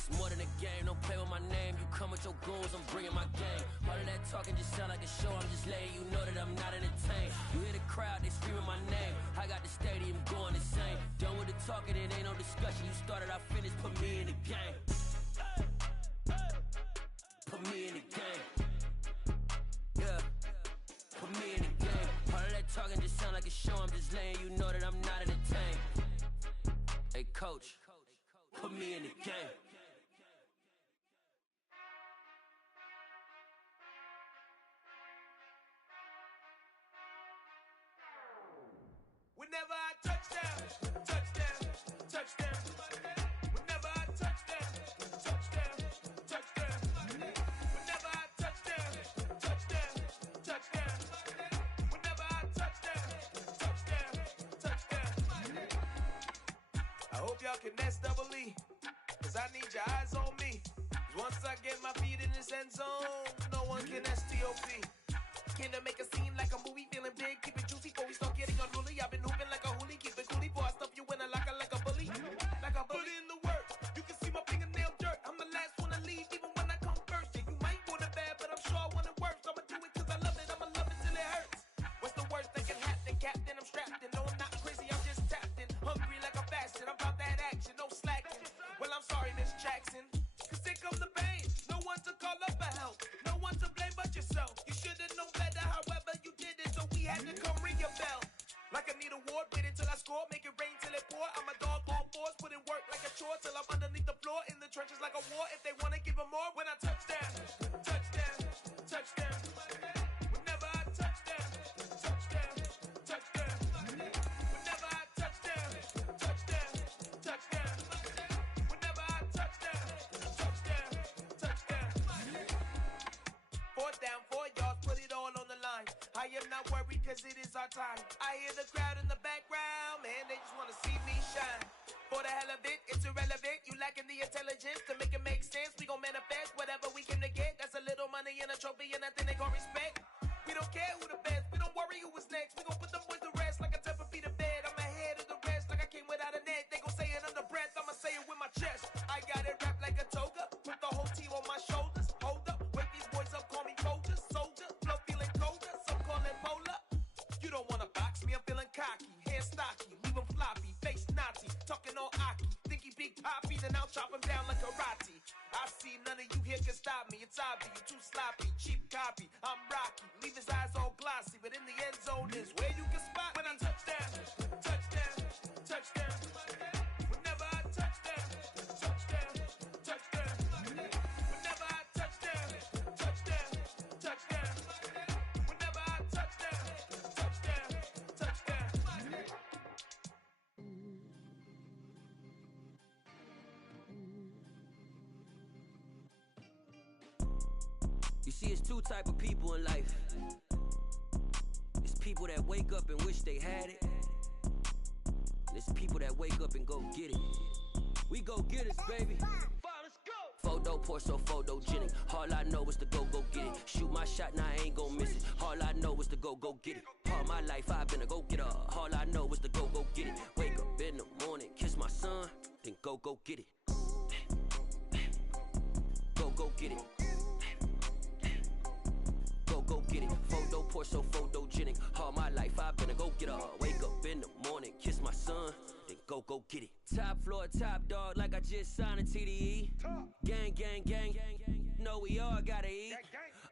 It's more than a game, don't play with my name. You come with your goons, I'm bringing my game. All of that talking just sound like a show, I'm just letting you know that I'm not entertained. You hear the crowd, they screaming my name. I got the stadium going insane. Done with the talking, it ain't no discussion. You started, I finished, put me in the game. Put me in the game. Yeah, put me in the game. All of that talking just sound like a show, I'm just letting you know that I'm not entertained. Hey coach, put me in the game. Whenever I touchdown, touchdown, touchdown. Whenever I touchdown, touchdown, touchdown. Whenever I touchdown, touchdown, touchdown. Whenever I touchdown, touchdown, touchdown. I hope y'all can S-double-E, cause I need your eyes on me. Cause once I get my feet in this end zone, no one can S-T-O-P. Came to make a scene like a movie, feeling big, keep it juicy before we start getting unruly. I've been hooping like a hoolie, keep it coolie before I stuff you in a locker like a bully. Like a bully. Put in the work, you can see my fingernail dirt. I'm the last one to leave, even when I come first. Yeah, you might want it bad, but I'm sure I want it worse. I'ma do it cause I love it, I'ma love it till it hurts. What's the worst that can happen, Captain? I'm strapped in, no I'm not crazy, I'm just tapped in. Hungry like a fashion, I'm about that action, no slacking. Well, I'm sorry, Miss Jackson, cause here come the pain. No one to call up for help, no one to blame but yourself. You should've known better, however you did it, so we had to come ring your bell. Like I need a award, wait until I score, make it rain till it pour. I'm a dog on fours, put in work like a chore till I'm underneath the floor, in the trenches like a war. If they wanna give them more, when I touchdown, touchdown, touchdown. Whenever I touchdown, touchdown, touchdown. Whenever I touchdown, touchdown, touchdown. Whenever I touchdown, touchdown, touchdown. 4th down, 4 yards, put it all on the line. I am not worried cause it is our time. I hear the crowd in the background, man, they just wanna see me shine. For the hell of it, it's irrelevant. You lacking the intelligence to make it make sense. We gon' manifest whatever we came to get. That's a little money and a trophy and nothing they gon' respect. We don't care who the best, we don't worry who was next. We gon' put them boys to rest like a temper feet of bed. I'm ahead of the rest like I came without a net. They gon' say it under breath, I'ma say it with my chest. I got it wrapped like a toga, put the whole team on my shoulders. Hold up, wake these boys up, call me Folger, soldier. Flow feeling colder, some call it polar. You don't wanna box me, I'm feeling cocky. Hair stocky, leave him floppy, face Nazi. Talking all Aki, think he big poppy, then I'll chop him down like karate. I see none of you here can stop me. It's obvious, you too sloppy, cheap copy. I'm Rocky, leave his eyes all glossy, but in the end zone is where you can spot when I touchdown, touchdown, touchdown. Whenever I touchdown, touchdown, touchdown. Whenever I touchdown, touchdown, touchdown. Whenever I touchdown, touchdown, touchdown. You see, it's two type of people in life. It's people that wake up and wish they had it, and it's people that wake up and go get it. We go get it, baby. Let's go. Photo poor, so photogenic. All I know is to go get it. Shoot my shot, now I ain't gon' miss it. All I know is to go get it. All my life I've been a go-getter. All I know is to go get it. Wake up in the morning, kiss my son, then go get it. Go get it. Go get it. Photo poor, so photogenic. All my life I've been a go-getter. Wake up in the morning, kiss my son, then go get it. Top floor, top dog, like I just signed a TDE. Gang, gang, gang, gang. Know we all gotta eat.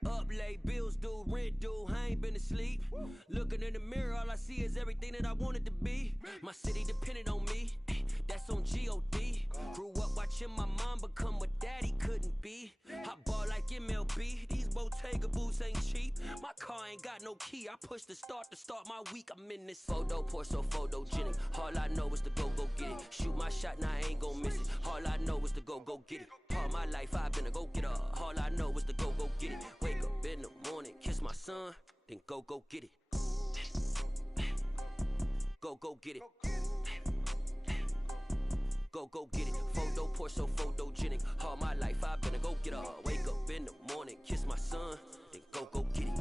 Up late, bills due, rent due, I ain't been asleep. Looking in the mirror, all I see is everything that I wanted to be. My city depended on me, that's on G.O.D. Grew up watching my mom become what daddy couldn't be. I ball like MLB, these Bottega boots ain't cheap. My car ain't got no key, I push the start to start my week. I'm in this photo poor, so photogenic. All I know is to go get it. Shoot my shot, now I ain't gon' miss it. All I know is to go get it. All my life I've been a go-getter. All I know is to go get it. Wake up in the morning, kiss my son, then go get it. Go get it. Go get it. Photo poor, so photogenic. All my life I've been a go-getter. Wake up in the morning, kiss my son, then go get it.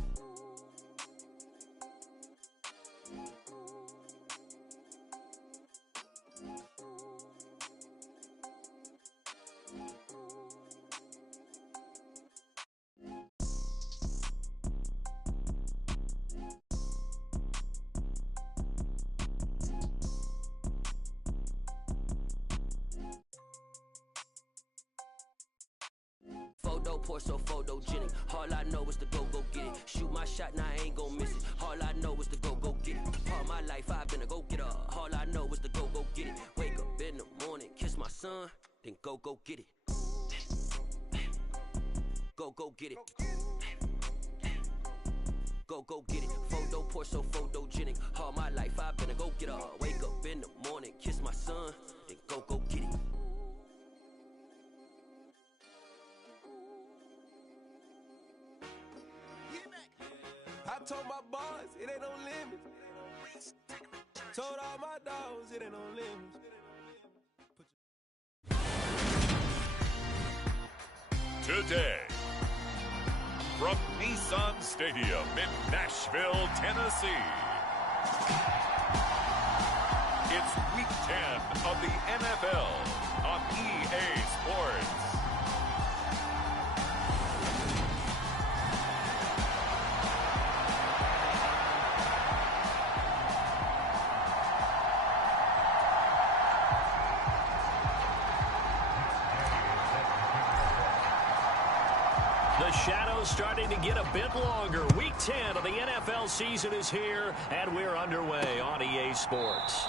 pour so photogenic. All I know is to go get it. Shoot my shot, now I ain't gon' miss it. All I know is to go get it. All my life I've been a go-getter. All I know is to go get it. Wake up in the morning, kiss my son, then go get it. Go get it. Go get it. Photo pour so photogenic. All my life I've been a go-getter. Wake up in the morning, kiss my son, then go get it. I told my boys it ain't no limits. Told all my dogs it ain't no limits. Today, from Nissan Stadium in Nashville, Tennessee, it's Week 10 of the NFL on EA Sports. The shadows starting to get a bit longer. Week 10 of the NFL season is here, and we're underway on EA Sports.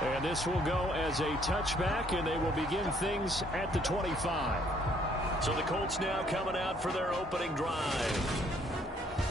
And this will go as a touchback, and they will begin things at the 25. So the Colts now coming out for their opening drive.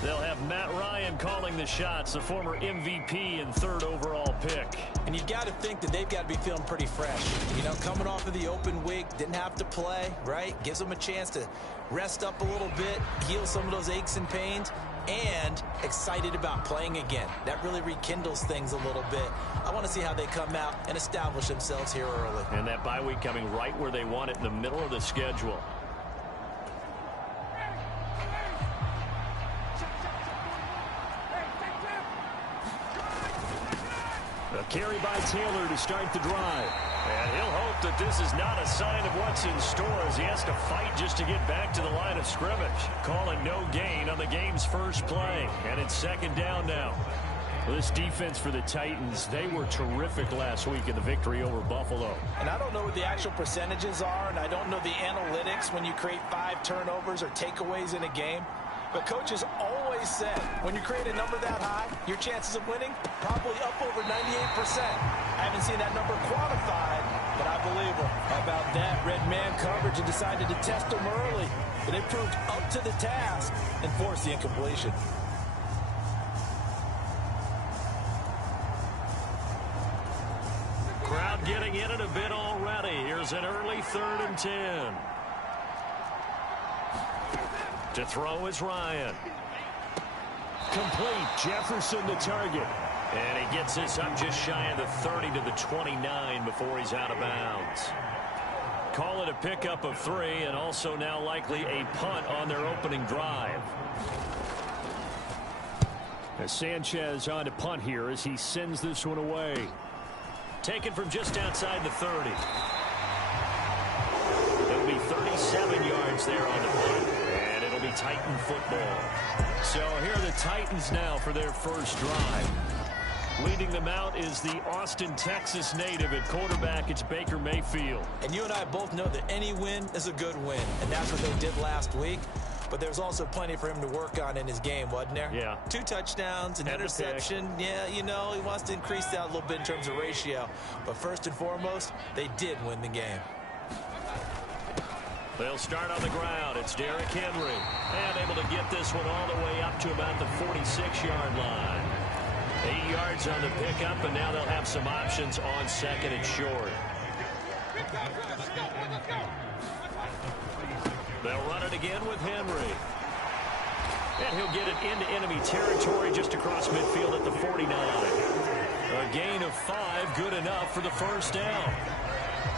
They'll have Matt Ryan calling the shots, the former MVP and third overall pick. And you've got to think that they've got to be feeling pretty fresh. You know, coming off of the open week, didn't have to play, right? Gives them a chance to rest up a little bit, heal some of those aches and pains, and excited about playing again. That really rekindles things a little bit. I want to see how they come out and establish themselves here early. And that bye week coming right where they want it, in the middle of the schedule. A carry by Taylor to start the drive. And he'll hope that this is not a sign of what's in store as he has to fight just to get back to the line of scrimmage. Calling no gain on the game's first play. And it's second down now. Well, this defense for the Titans, they were terrific last week in the victory over Buffalo. And I don't know what the actual percentages are, and I don't know the analytics when you create 5 turnovers or takeaways in a game. But coaches always said, when you create a number that high, your chances of winning probably up over 98%. I haven't seen that number quantified, but I believe them. How about that? Red man coverage and decided to test them early. But they proved up to the task and forced the incompletion. Crowd getting in it a bit already. Here's an early 3rd and 10. To throw is Ryan. Complete. Jefferson the target. And he gets this up just shy of the 30 to the 29 before he's out of bounds. Call it a pickup of 3 and also now likely a punt on their opening drive. As Sanchez on to punt here as he sends this one away. Taken from just outside the 30. It'll be 37 yards there on the punt. And it'll be Titan football. So here are the Titans now for their first drive. Leading them out is the Austin, Texas native at quarterback. It's Baker Mayfield. And you and I both know that any win is a good win. And that's what they did last week. But there's also plenty for him to work on in his game, wasn't there? Yeah. 2 touchdowns, an interception. Yeah, you know, he wants to increase that a little bit in terms of ratio. But first and foremost, they did win the game. They'll start on the ground. It's Derrick Henry. And able to get this one all the way up to about the 46-yard line. 8 yards on the pickup, and now they'll have some options on second and short. They'll run it again with Henry. And he'll get it into enemy territory just across midfield at the 49. A gain of 5, good enough for the first down.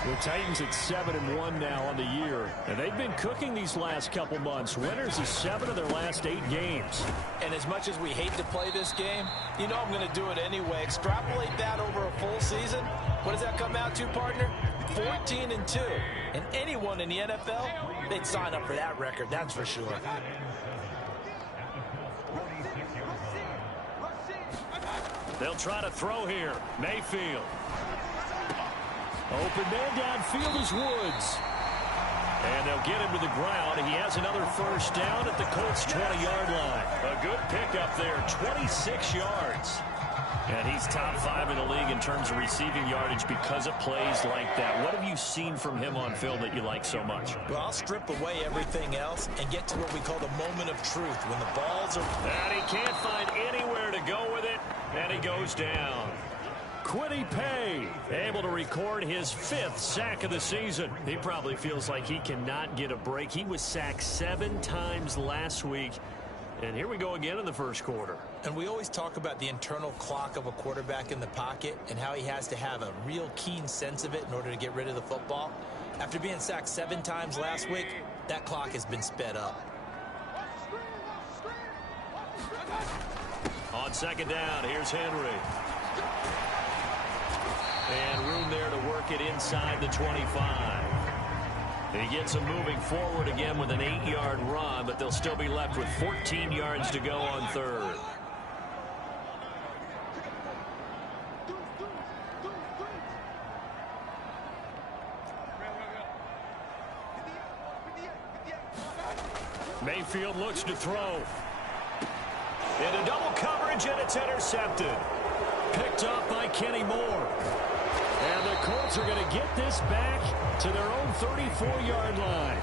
The Titans at 7-1 now on the year. And they've been cooking these last couple months. Winners of 7 of their last 8 games. And as much as we hate to play this game, you know I'm going to do it anyway. Extrapolate that over a full season. What does that come out to, partner? 14-2. And anyone in the NFL, they'd sign up for that record, that's for sure. They'll try to throw here. Mayfield. Open man downfield is Woods. And they'll get him to the ground. He has another first down at the Colts' 20-yard line. A good pickup there, 26 yards. And he's top 5 in the league in terms of receiving yardage because of plays like that. What have you seen from him on film that you like so much? Well, I'll strip away everything else and get to what we call the moment of truth. When the balls are... And he can't find anywhere to go with it. And he goes down. Kwity Paye able to record his 5th sack of the season. He probably feels like he cannot get a break. He was sacked 7 times last week. And here we go again in the first quarter. And we always talk about the internal clock of a quarterback in the pocket and how he has to have a real keen sense of it in order to get rid of the football. After being sacked 7 times last week, that clock has been sped up. On second down, here's Henry. And room there to work it inside the 25. He gets him moving forward again with an 8-yard run, but they'll still be left with 14 yards to go on third. Mayfield looks to throw. Into double coverage, and it's intercepted. Picked up by Kenny Moore. And the Colts are going to get this back to their own 34-yard line.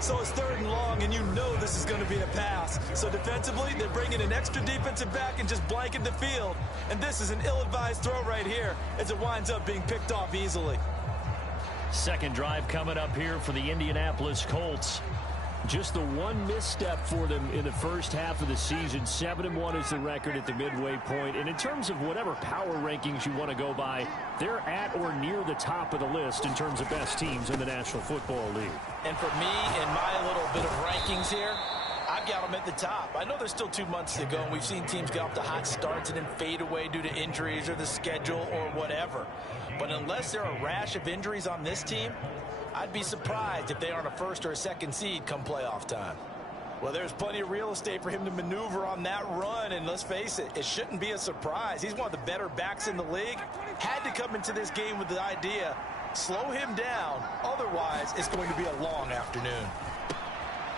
So it's 3rd and long, and you know this is going to be a pass. So defensively, they're bringing an extra defensive back and just blanket the field. And this is an ill-advised throw right here as it winds up being picked off easily. Second drive coming up here for the Indianapolis Colts. Just the one misstep for them in the first half of the season. 7-1 is the record at the midway point. And in terms of whatever power rankings you want to go by, they're at or near the top of the list in terms of best teams in the National Football League. And for me, in my little bit of rankings here, I've got them at the top. I know there's still 2 months to go, and we've seen teams get off to hot starts and then fade away due to injuries or the schedule or whatever. But unless there are a rash of injuries on this team, I'd be surprised if they aren't a 1st or a 2nd seed come playoff time. Well, there's plenty of real estate for him to maneuver on that run, and let's face it, it shouldn't be a surprise. He's one of the better backs in the league. Had to come into this game with the idea, slow him down, otherwise it's going to be a long afternoon.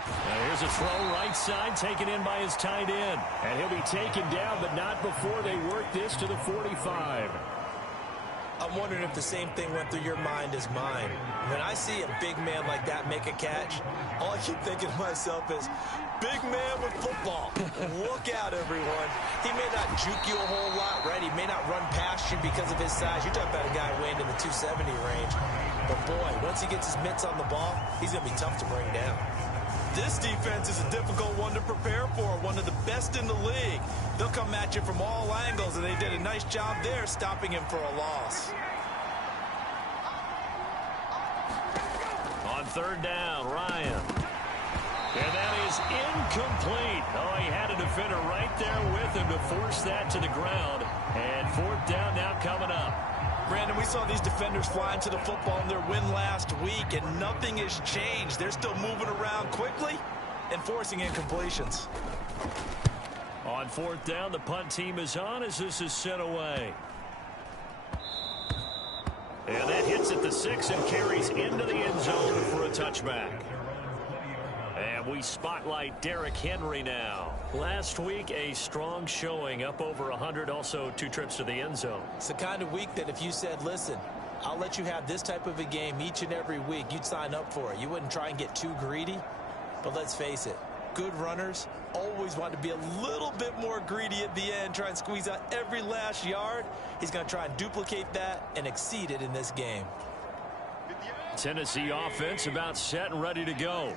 Now here's a throw right side, taken in by his tight end. And he'll be taken down, but not before they work this to the 45. I'm wondering if the same thing went through your mind as mine. When I see a big man like that make a catch, all I keep thinking to myself is, big man with football. Look out, everyone. He may not juke you a whole lot, right? He may not run past you because of his size. You're talking about a guy weighing in the 270 range. But, boy, once he gets his mitts on the ball, he's going to be tough to bring down. This defense is a difficult one to prepare for, one of the best in the league. They'll come at you from all angles, and they did a nice job there stopping him for a loss. On 3rd down, Ryan. And that is incomplete. Oh, he had a defender right there with him to force that to the ground. And 4th down now coming up. Brandon, we saw these defenders flying to the football in their win last week, and nothing has changed. They're still moving around quickly and forcing incompletions. On 4th down, the punt team is on as this is sent away. And that hits at the 6 and carries into the end zone for a touchback. And we spotlight Derrick Henry now. Last week, a strong showing, up over 100, also 2 trips to the end zone. It's the kind of week that if you said, listen, I'll let you have this type of a game each and every week, you'd sign up for it. You wouldn't try and get too greedy. But let's face it, good runners always want to be a little bit more greedy at the end, try and squeeze out every last yard. He's going to try and duplicate that and exceed it in this game. Tennessee offense about set and ready to go.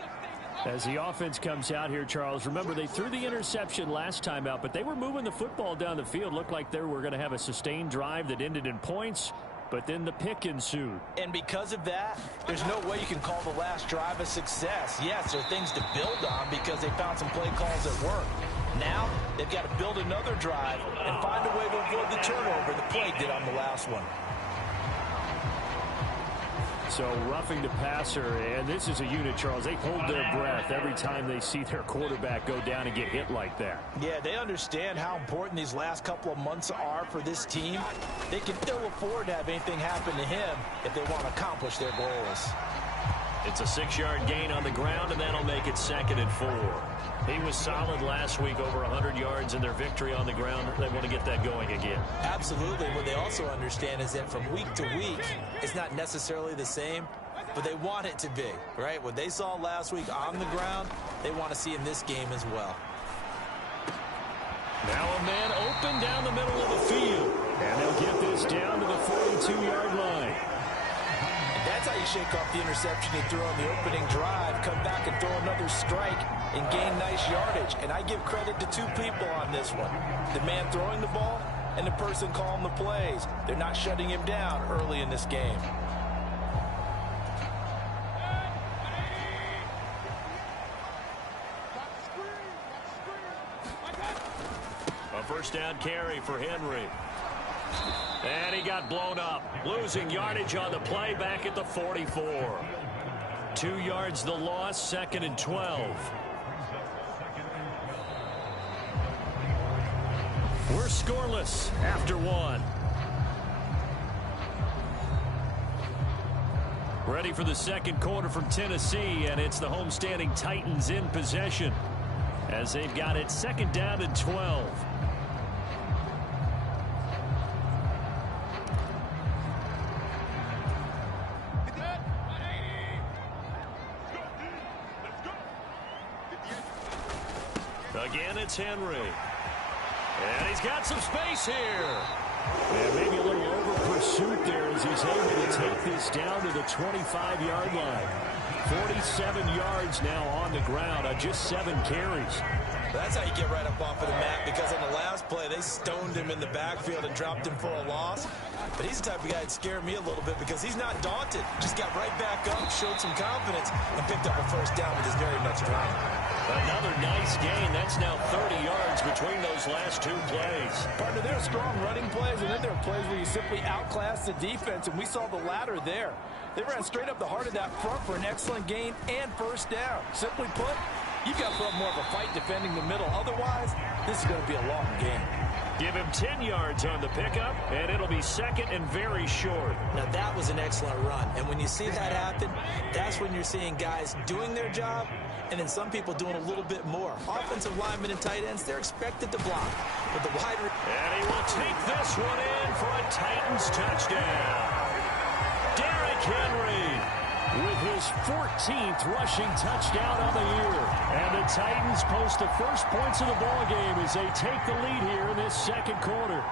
As the offense comes out here, Charles, remember they threw the interception last time out, but they were moving the football down the field. Looked like they were going to have a sustained drive that ended in points, but then the pick ensued. And because of that, there's no way you can call the last drive a success. Yes, there are things to build on because they found some play calls that work. Now, they've got to build another drive and find a way to avoid the turnover the play did on the last one. So roughing the passer, and this is a unit, Charles. They hold their breath every time they see their quarterback go down and get hit like that. Yeah, they understand how important these last couple of months are for this team. They can ill afford to have anything happen to him if they want to accomplish their goals. It's a 6-yard gain on the ground, and that'll make it 2nd and 4. He was solid last week, over 100 yards in their victory on the ground. They want to get that going again. Absolutely. What they also understand is that from week to week, it's not necessarily the same, but they want it to be, right? What they saw last week on the ground, they want to see in this game as well. Now a man open down the middle of the field, and they'll get this down to the 42-yard line. That's how you shake off the interception he threw on the opening drive, come back and throw another strike and gain nice yardage. And I give credit to two people on this one. The man throwing the ball and the person calling the plays. They're not shutting him down early in this game. A first down carry for Henry. And he got blown up, losing yardage on the play back at the 44. 2 yards the loss, 2nd and 12. We're scoreless after 1. Ready for the second quarter from Tennessee, and it's the homestanding Titans in possession as they've got it 2nd down and 12. Again, it's Henry. And he's got some space here. And maybe a little over pursuit there as he's able to take this down to the 25-yard line. 47 yards now on the ground on just 7 carries. That's how you get right up off of the mat, because on the last play, they stoned him in the backfield and dropped him for a loss. But he's the type of guy that scared me a little bit because he's not daunted. Just got right back up, showed some confidence, and picked up a first down with his very next drive. Another nice gain. That's now 30 yards between those last 2 plays. Partner, there are strong running plays, and then there are plays where you simply outclass the defense, and we saw the latter there. They ran straight up the heart of that front for an excellent gain and first down. Simply put, you've got to put up more of a fight defending the middle. Otherwise, this is going to be a long game. Give him 10 yards on the pickup, and it'll be 2nd and very short. Now, that was an excellent run, and when you see that happen, that's when you're seeing guys doing their job, and then some people doing a little bit more. Offensive linemen and tight ends, they're expected to block. But the wide... And he will take this one in for a Titans touchdown. Derrick Henry with his 14th rushing touchdown of the year. And the Titans post the first points of the ball game as they take the lead here in this second quarter.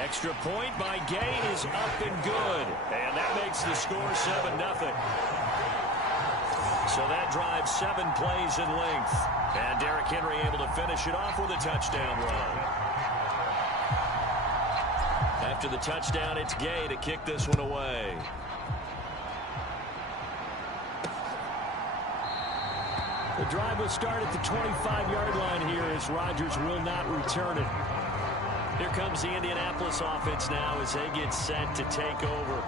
Extra point by Gay is up and good. And that makes the score 7-0. So that drives 7 plays in length. And Derrick Henry able to finish it off with a touchdown run. After the touchdown, it's Gay to kick this one away. The drive will start at the 25-yard line here as Rodgers will not return it. Here comes the Indianapolis offense now as they get set to take over.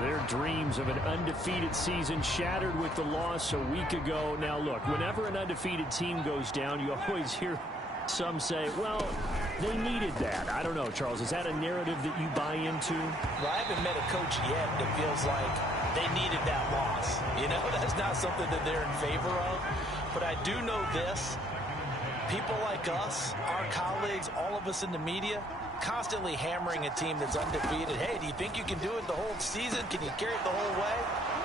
Their dreams of an undefeated season shattered with the loss a week ago. Now, look, whenever an undefeated team goes down, you always hear some say, well, they needed that. I don't know, Charles. Is that a narrative that you buy into? Well, I haven't met a coach yet that feels like they needed that loss. You know, that's not something that they're in favor of. But I do know this. People like us, our colleagues, all of us in the media, constantly hammering a team that's undefeated. Hey, do you think you can do it the whole season? Can you carry it the whole way?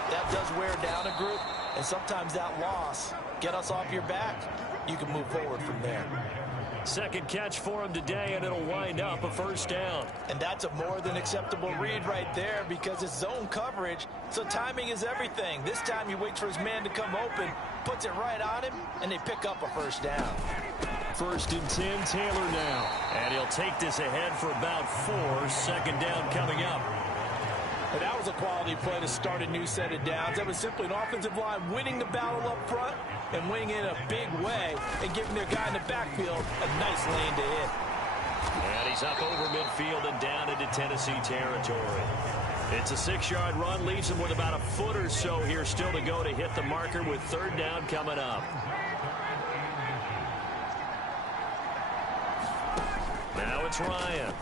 That does wear down a group, and sometimes that loss, get us off your back, you can move forward from there. Second catch for him today, and it'll wind up a first down. And that's a more than acceptable read right there because it's zone coverage, so timing is everything. This time he waits for his man to come open, puts it right on him, and they pick up a first down. 1st and 10, Taylor now. And he'll take this ahead for about 4. Second down coming up. And that was a quality play to start a new set of downs. That was simply an offensive line winning the battle up front and winning it in a big way and giving their guy in the backfield a nice lane to hit. And he's up over midfield and down into Tennessee territory. It's a 6-yard run, leaves him with about a foot or so here still to go to hit the marker with third down coming up. Now it's Ryan.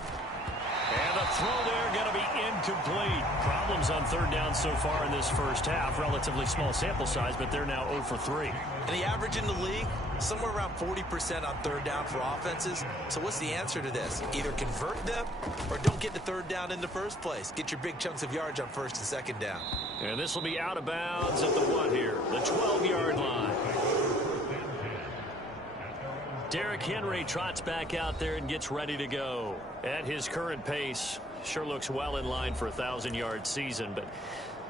And the throw there going to be incomplete. Problems on third down so far in this first half. Relatively small sample size, but they're now 0 for 3. And the average in the league, somewhere around 40% on third down for offenses. So what's the answer to this? Either convert them or don't get the third down in the first place. Get your big chunks of yards on first and second down. And this will be out of bounds at the what here? The 12-yard line. Derrick Henry trots back out there and gets ready to go. At his current pace, sure looks well in line for a 1,000-yard season. But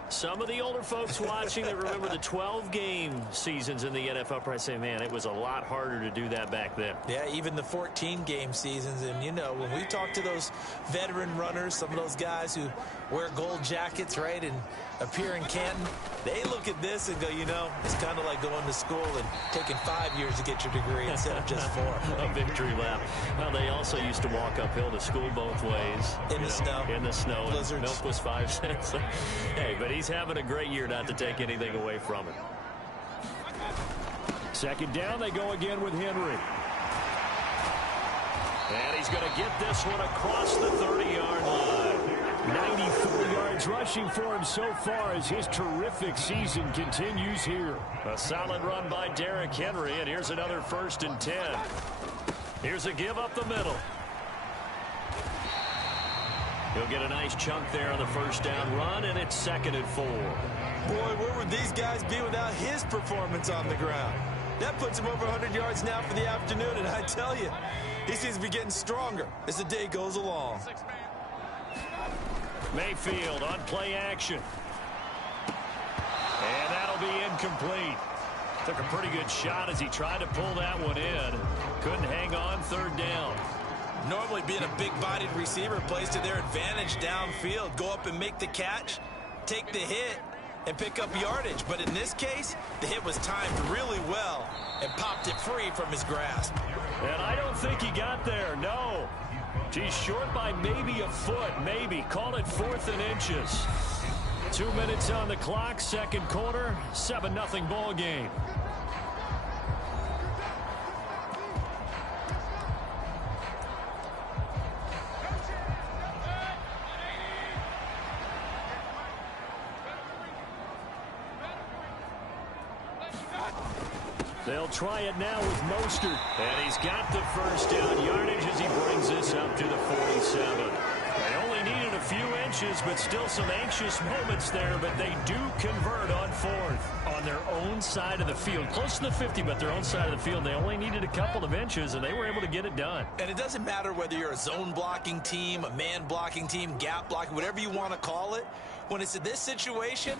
some of the older folks watching that remember the 12-game seasons in the NFL probably say, man, it was a lot harder to do that back then. Yeah, even the 14-game seasons. And, you know, when we talk to those veteran runners, some of those guys who wear gold jackets, right, and appear in Canton, they look at this and go, you know, it's kind of like going to school and taking 5 years to get your degree instead of just 4. A victory lap. Well, they also used to walk uphill to school both ways. In the snow. In the snow. Blizzards. Milk was 5 cents. Hey, but he's having a great year, not to take anything away from it. Second down, they go again with Henry. And he's going to get this one across the 30-yard line. 94 yards rushing for him so far as his terrific season continues here. A solid run by Derrick Henry, and here's another 1st and 10. Here's a give up the middle. He'll get a nice chunk there on the first down run, and it's 2nd and 4. Boy, where would these guys be without his performance on the ground? That puts him over 100 yards now for the afternoon, and I tell you, he seems to be getting stronger as the day goes along. Mayfield on play action. And that'll be incomplete. Took a pretty good shot as he tried to pull that one in. Couldn't hang on, third down. Normally being a big-bodied receiver plays to their advantage downfield. Go up and make the catch, take the hit, and pick up yardage. But in this case, the hit was timed really well and popped it free from his grasp. And I don't think he got there, no. He's short by maybe a foot, maybe. Call it 4th and inches. 2 minutes on the clock, second quarter, 7-0 ball game. They'll try it now with Mostert. And he's got the first down yardage as he brings this up to the 47. They only needed a few inches, but still some anxious moments there. But they do convert on 4th on their own side of the field. Close to the 50, but their own side of the field. They only needed a couple of inches, and they were able to get it done. And it doesn't matter whether you're a zone blocking team, a man blocking team, gap blocking, whatever you want to call it. When it's in this situation,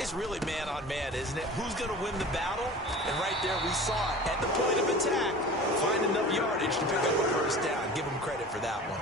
it's really man-on-man, isn't it? Who's going to win the battle? And right there, we saw it. At the point of attack, find enough yardage to pick up a first down. Give them credit for that one.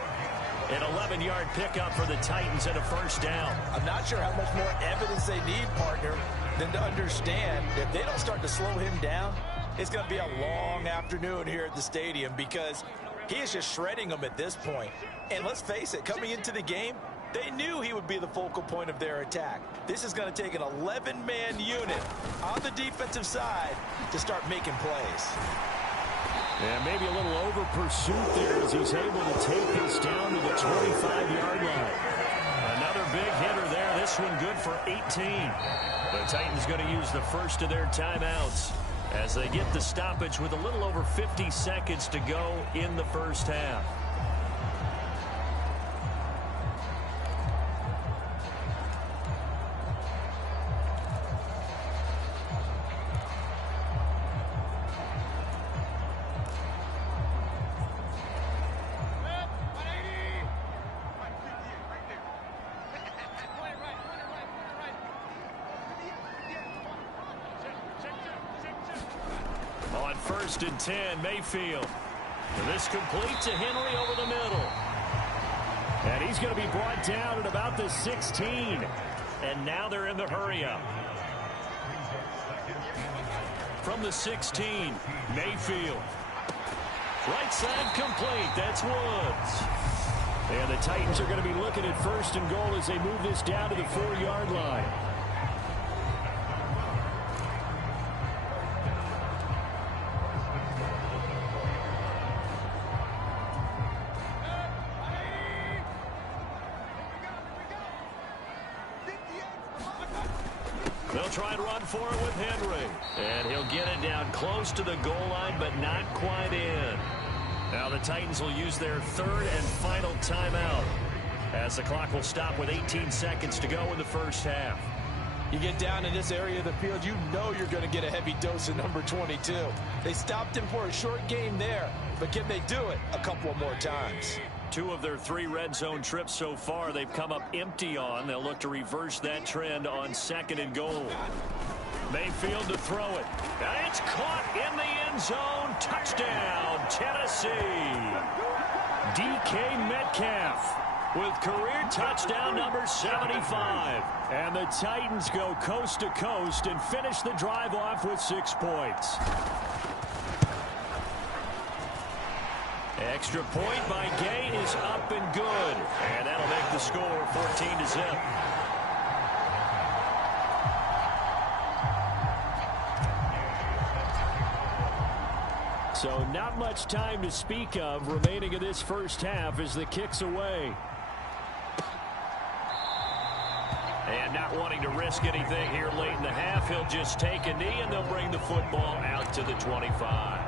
An 11-yard pickup for the Titans and a first down. I'm not sure how much more evidence they need, partner, than to understand if they don't start to slow him down, it's going to be a long afternoon here at the stadium because he is just shredding them at this point. And let's face it, coming into the game, they knew he would be the focal point of their attack. This is going to take an 11-man unit on the defensive side to start making plays. And maybe a little over pursuit there as he's able to take this down to the 25-yard line. Another big hitter there. This one good for 18. The Titans going to use the first of their timeouts as they get the stoppage with a little over 50 seconds to go in the first half. On 1st and 10, Mayfield. And this complete to Henry over the middle. And he's going to be brought down at about the 16. And now they're in the hurry-up. From the 16, Mayfield. Right side complete. That's Woods. And the Titans are going to be looking at 1st and goal as they move this down to the 4-yard line. They'll try and run for it with Henry. And he'll get it down close to the goal line, but not quite in. Now the Titans will use their 3rd and final timeout as the clock will stop with 18 seconds to go in the first half. You get down in this area of the field, you know you're going to get a heavy dose of number 22. They stopped him for a short game there, but can they do it a couple more times? 2 of their 3 red zone trips so far they've come up empty on. They'll look to reverse that trend on 2nd and goal. Mayfield to throw it. And it's caught in the end zone. Touchdown, Tennessee. DK Metcalf with career touchdown number 75. And the Titans go coast to coast and finish the drive off with 6 points. Extra point by Gay is up and good. And that'll make the score 14-0. So not much time to speak of remaining in this first half as the kick's away. And not wanting to risk anything here late in the half, he'll just take a knee and they'll bring the football out to the 25.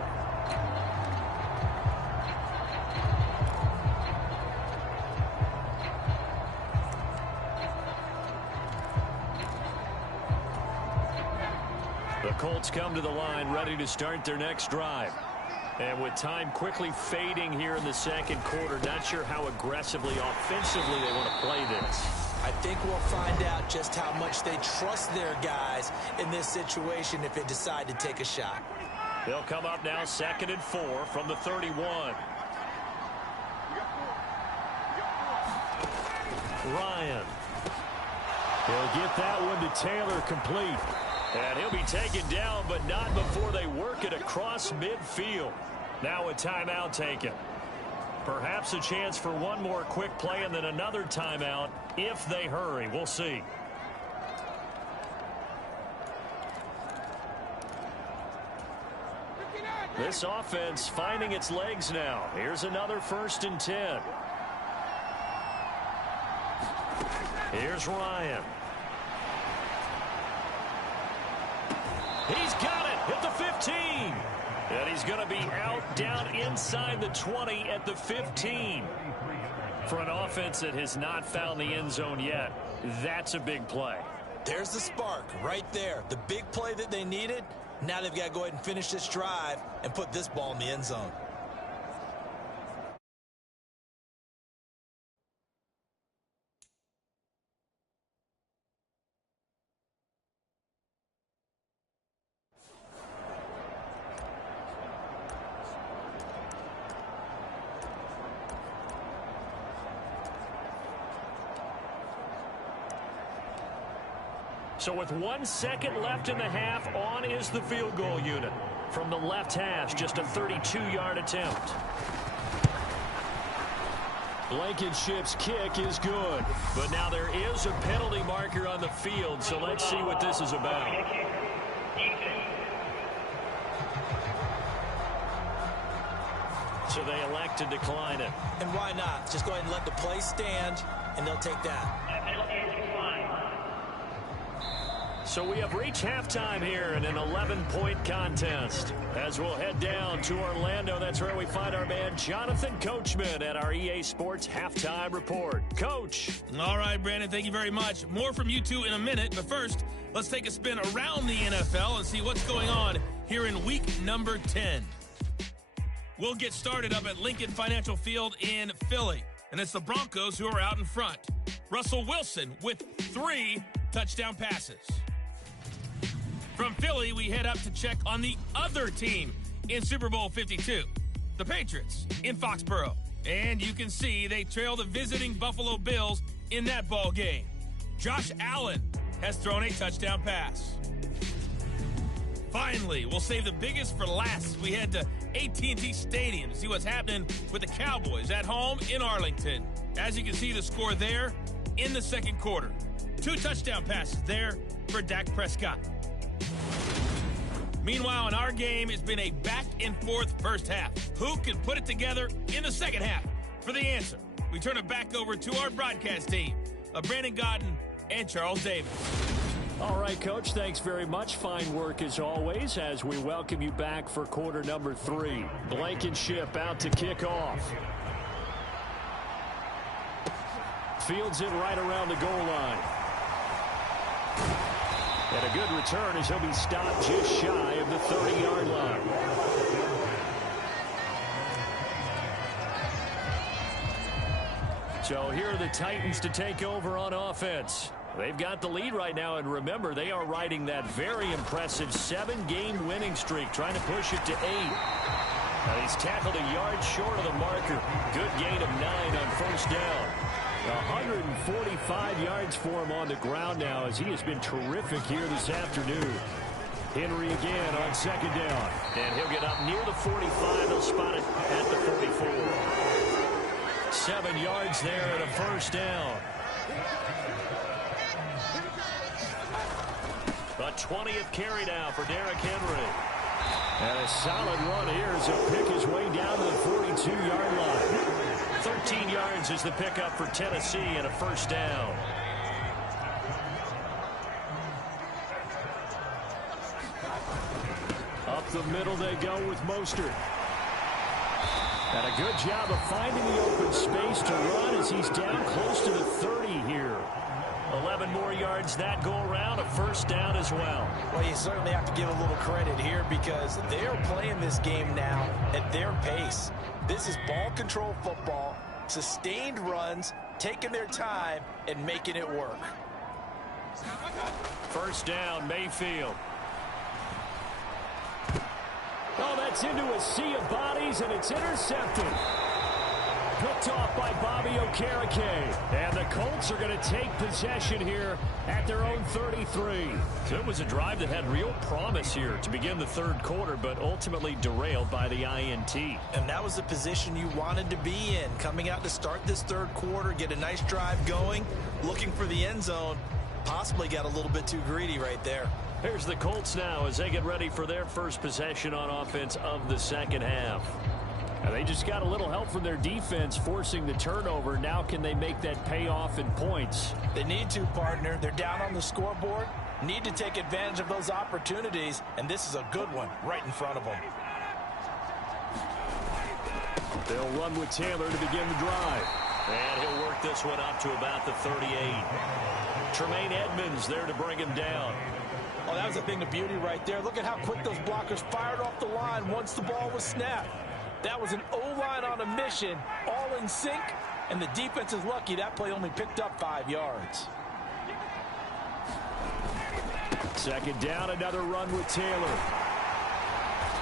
The Colts come to the line ready to start their next drive. And with time quickly fading here in the second quarter, not sure how aggressively, offensively they want to play this. I think we'll find out just how much they trust their guys in this situation if they decide to take a shot. They'll come up now 2nd and 4 from the 31. Ryan. He'll get that one to Taylor complete. And he'll be taken down, but not before they work it across midfield. Now a timeout taken. Perhaps a chance for one more quick play and then another timeout if they hurry. We'll see. This offense finding its legs now. Here's another 1st and 10. Here's Ryan. He's got it at the 15. And he's going to be out down inside the 20 at the 15. For an offense that has not found the end zone yet, that's a big play. There's the spark right there. The big play that they needed. Now they've got to go ahead and finish this drive and put this ball in the end zone. So with 1 second left in the half, on is the field goal unit. From the left hash, just a 32-yard attempt. Blankenship's kick is good. But now there is a penalty marker on the field, so let's see what this is about. So they elect to decline it. And why not? Just go ahead and let the play stand, and they'll take that. So we have reached halftime here in an 11-point contest. As we'll head down to Orlando, that's where we find our man Jonathan Coachman at our EA Sports Halftime Report. Coach. All right, Brandon, thank you very much. More from you two in a minute, but first, let's take a spin around the NFL and see what's going on here in week number 10. We'll get started up at Lincoln Financial Field in Philly, and it's the Broncos who are out in front. Russell Wilson with 3 touchdown passes. From Philly, we head up to check on the other team in Super Bowl 52, the Patriots in Foxborough. And you can see they trail the visiting Buffalo Bills in that ball game. Josh Allen has thrown a touchdown pass. Finally, we'll save the biggest for last. We head to AT&T Stadium to see what's happening with the Cowboys at home in Arlington. As you can see, the score there in the second quarter. 2 touchdown passes there for Dak Prescott. Meanwhile, in our game, it's been a back-and-forth first half. Who can put it together in the second half? For the answer, we turn it back over to our broadcast team of Brandon Godden and Charles Davis. All right, Coach, thanks very much. Fine work as always as we welcome you back for quarter number 3. Blankenship out to kick off. Fields it right around the goal line. And a good return as he'll be stopped just shy of the 30-yard line. So here are the Titans to take over on offense. They've got the lead right now, and remember, they are riding that very impressive 7-game winning streak, trying to push it to 8. Now he's tackled a yard short of the marker. Good gain of 9 on first down. 145 yards for him on the ground now as he has been terrific here this afternoon. Henry again on second down. And he'll get up near the 45. They'll spot it at the 44. 7 yards there and a first down. A 20th carry now for Derrick Henry. And a solid run here as he'll pick his way down to the 42-yard line. 13 yards is the pickup for Tennessee and a first down. Up the middle they go with Mostert. And a good job of finding the open space to run as he's down close to the 30 here. 11 more yards that go around, a first down as well. Well, you certainly have to give a little credit here because they're playing this game now at their pace. This is ball control football, sustained runs, taking their time and making it work. First down, Mayfield. Oh, that's into a sea of bodies, and it's intercepted. Picked off by Bobby Okereke. And the Colts are going to take possession here at their own 33. So it was a drive that had real promise here to begin the third quarter, but ultimately derailed by the INT. And that was the position you wanted to be in. Coming out to start this third quarter, get a nice drive going, looking for the end zone. Possibly got a little bit too greedy right there. Here's the Colts now as they get ready for their first possession on offense of the second half. Now they just got a little help from their defense forcing the turnover. Now can they make that pay off in points? They need to, partner. They're down on the scoreboard. Need to take advantage of those opportunities, and this is a good one right in front of them. They'll run with Taylor to begin the drive. And he'll work this one up to about the 38. Tremaine Edmonds there to bring him down. Oh, that was a thing of beauty right there. Look at how quick those blockers fired off the line once the ball was snapped. That was an O-line on a mission, all in sync, and the defense is lucky that play only picked up 5 yards. Second down, another run with Taylor.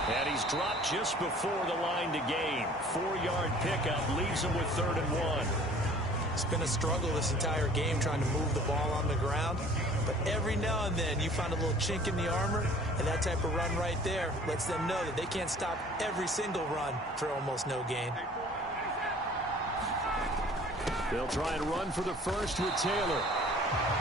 And he's dropped just before the line to gain. 4-yard pickup leaves him with 3rd and 1. It's been a struggle this entire game trying to move the ball on the ground. But every now and then you find a little chink in the armor, and that type of run right there lets them know that they can't stop every single run for almost no gain. They'll try and run for the first with Taylor.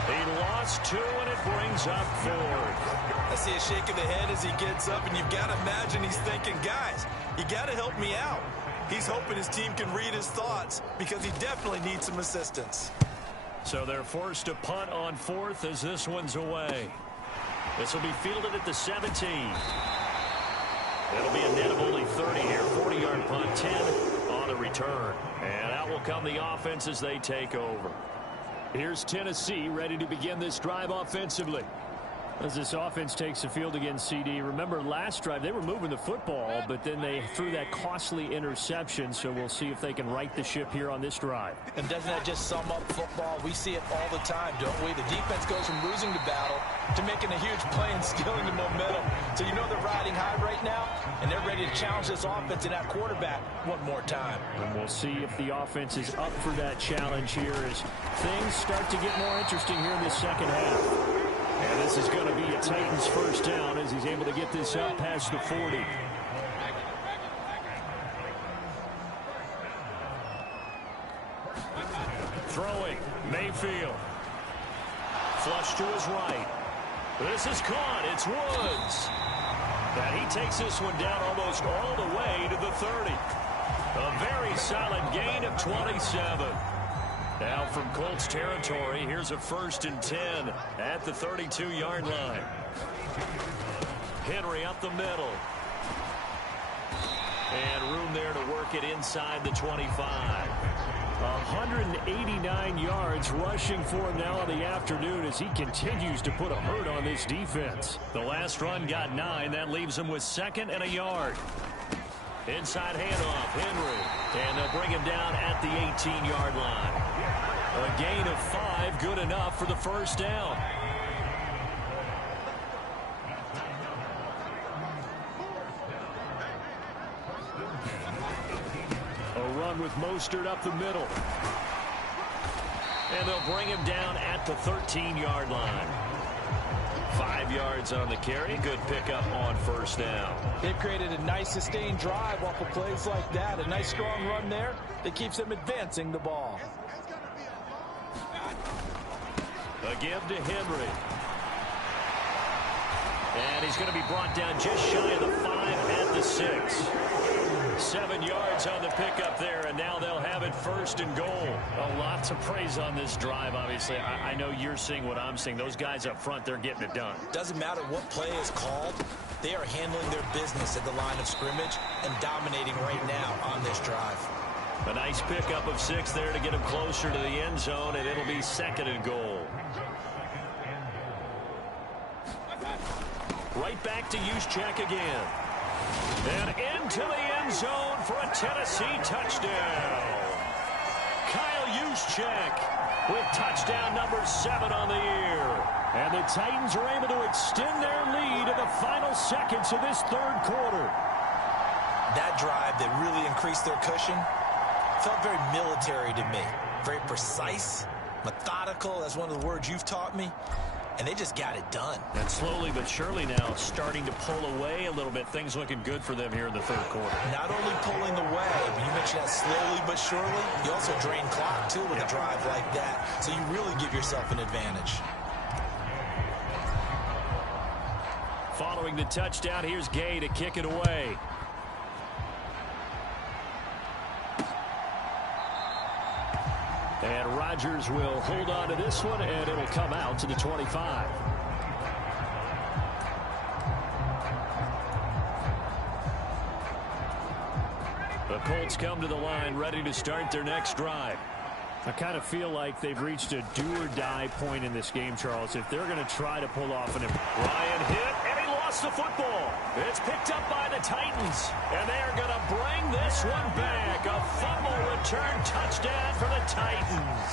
He lost 2, and it brings up 4th. I see a shake of the head as he gets up, and you've got to imagine he's thinking, guys, you got to help me out. He's hoping his team can read his thoughts because he definitely needs some assistance. So they're forced to punt on 4th as this one's away. This will be fielded at the 17. It'll be a net of only 30 here. 40-yard punt, 10 on the return. And out will come the offense as they take over. Here's Tennessee ready to begin this drive offensively. As this offense takes the field against CD, remember last drive they were moving the football, but then they threw that costly interception, so we'll see if they can right the ship here on this drive. And doesn't that just sum up football? We see it all the time, don't we? The defense goes from losing the battle to making a huge play and stealing the momentum. So you know they're riding high right now, and they're ready to challenge this offense and that quarterback one more time. And we'll see if the offense is up for that challenge here as things start to get more interesting here in the second half. And this is going to be a Titans first down as he's able to get this up past the 40. Throwing, Mayfield. Flush to his right. This is caught. It's Woods. And he takes this one down almost all the way to the 30. A very solid gain of 27. Now from Colts territory, here's a 1st and 10 at the 32-yard line. Henry up the middle. And room there to work it inside the 25. 189 yards rushing for him now in the afternoon as he continues to put a hurt on this defense. The last run got 9. That leaves him with 2nd and a yard. Inside handoff, Henry. And they'll bring him down at the 18-yard line. A gain of 5, good enough for the first down. A run with Mostert up the middle. And they'll bring him down at the 13-yard line. 5 yards on the carry. Good pickup on first down. They've created a nice sustained drive off of plays like that. A nice strong run there that keeps them advancing the ball. A give to Henry. And he's going to be brought down just shy of the 5 at the 6. 7 yards on the pickup there, and now they'll have it 1st and goal. A lot to praise on this drive, obviously. I know you're seeing what I'm seeing. Those guys up front, they're getting it done. Doesn't matter what play is called. They are handling their business at the line of scrimmage and dominating right now on this drive. A nice pickup of 6 there to get him closer to the end zone, and it'll be 2nd and goal. Right back to Juszczyk again. And into the end zone for a Tennessee touchdown. Kyle Juszczyk with touchdown number 7 on the year. And the Titans are able to extend their lead in the final seconds of this 3rd quarter. That drive that really increased their cushion felt very military to me. Very precise, methodical. That's one of the words you've taught me. And they just got it done. And slowly but surely now starting to pull away a little bit. Things looking good for them here in the 3rd quarter. Not only pulling away, but you mentioned that slowly but surely. You also drain clock, too, with a drive like that. So you really give yourself an advantage. Following the touchdown, here's Gay to kick it away. And Rodgers will hold on to this one, and it'll come out to the 25. The Colts come to the line, ready to start their next drive. I kind of feel like they've reached a do-or-die point in this game, Charles. If they're going to try to pull off Ryan hit, and he lost the football. It's picked up by the Titans, and they are going to bring this one back. A fumble return touchdown for the Titans.